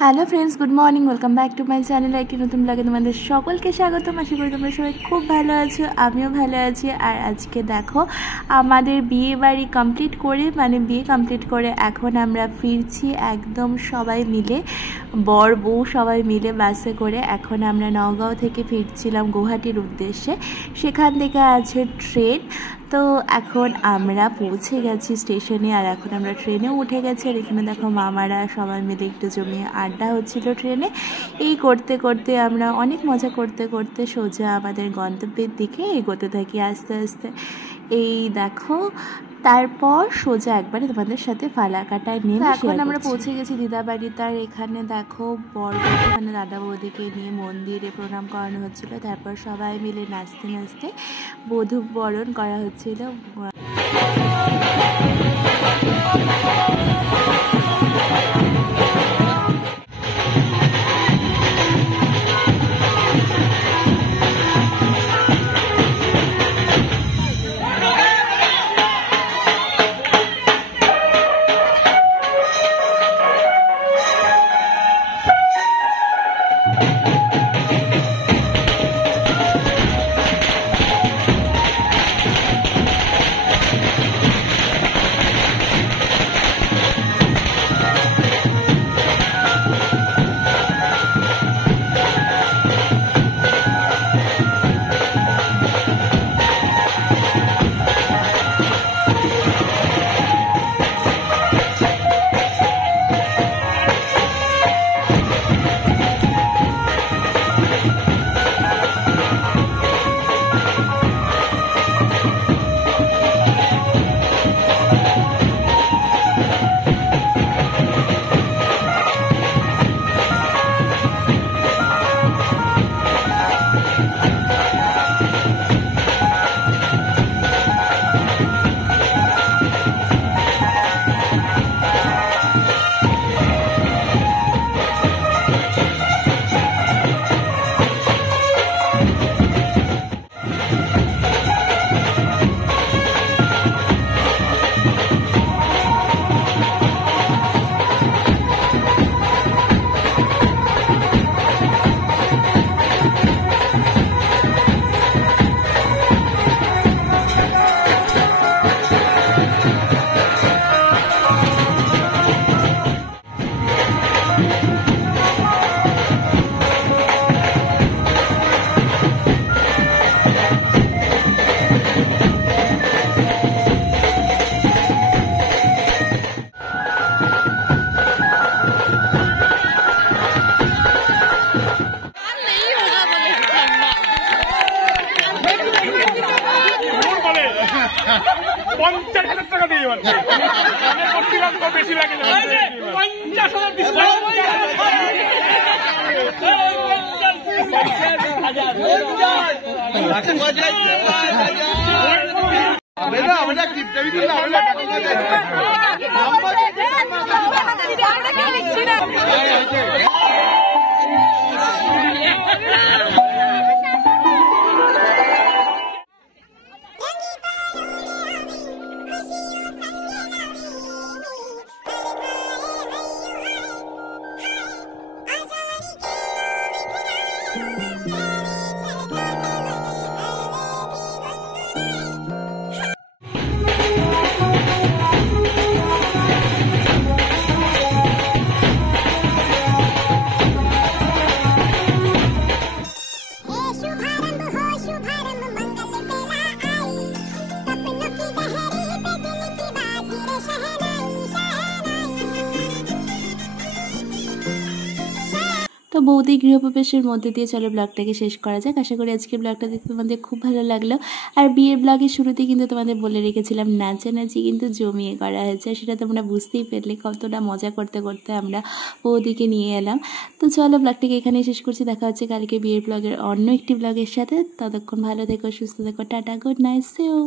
Hello friends, good morning, welcome back to my channel. একটি নতুন ব্লগে তোমাদের সকলকে স্বাগতম। আশা করি তোমরা সবাই খুব ভালো আছো, আমিও ভালো আছি। আর আজকে দেখো আমাদের বিয়ে বাড়ি কমপ্লিট করে, বিয়ে কমপ্লিট করে এখন আমরা ফিরছি একদম সবাই মিলে, বর বউ সবাই মিলে বাসে করে। এখন আমরা নওগাঁও থেকে ফিরছিলাম গুয়াহাটির উদ্দেশ্যে, সেখান থেকে আছে ট্রেন। তো এখন আমরা পৌঁছে গেছি স্টেশনে, আর এখন আমরা ট্রেনেও উঠে গেছি। আর এখানে দেখো মামারা সবাই মিলে একটু জমিয়ে আড্ডা হচ্ছিল ট্রেনে। এই করতে করতে আমরা অনেক মজা করতে করতে সোজা আমাদের গন্তব্যের দিকে এগোতে থাকি আস্তে আস্তে। এই দেখো, তারপর সোজা একবারে তোমাদের সাথে ফালাকাটায় নেমে এখন আমরা পৌঁছে গেছি দিদাবাড়িতে। আর এখানে দেখো বর দাদা বৌদিকে নিয়ে মন্দিরে প্রণাম করানো হচ্ছিল। তারপর সবাই মিলে নাচতে নাচতে বধূ বরণ করা হচ্ছিল। তো বৌদি গৃহপ্রবেশের মধ্যে দিয়ে চলো ব্লগটাকে শেষ করা যাক। আশা করি আজকের ব্লগটা দেখতে তোমাদের খুব ভালো লাগলো। আর বিয়ের ব্লগের শুরুতেই কিন্তু তোমাদের বলে রেখেছিলাম নাচানাচি কিন্তু জমিয়ে করা হয়েছে, সেটা তোমরা বুঝতেই পারলে কতটা মজা করতে করতে আমরা বৌদিকে নিয়ে এলাম। তো চলো ব্লগটাকে এখানেই শেষ করছি, দেখা হচ্ছে কালকে বিয়ের ব্লগের অন্য একটি ব্লগের সাথে। ততক্ষণ ভালো থেকো, সুস্থ থেকো, tata, good night, see you.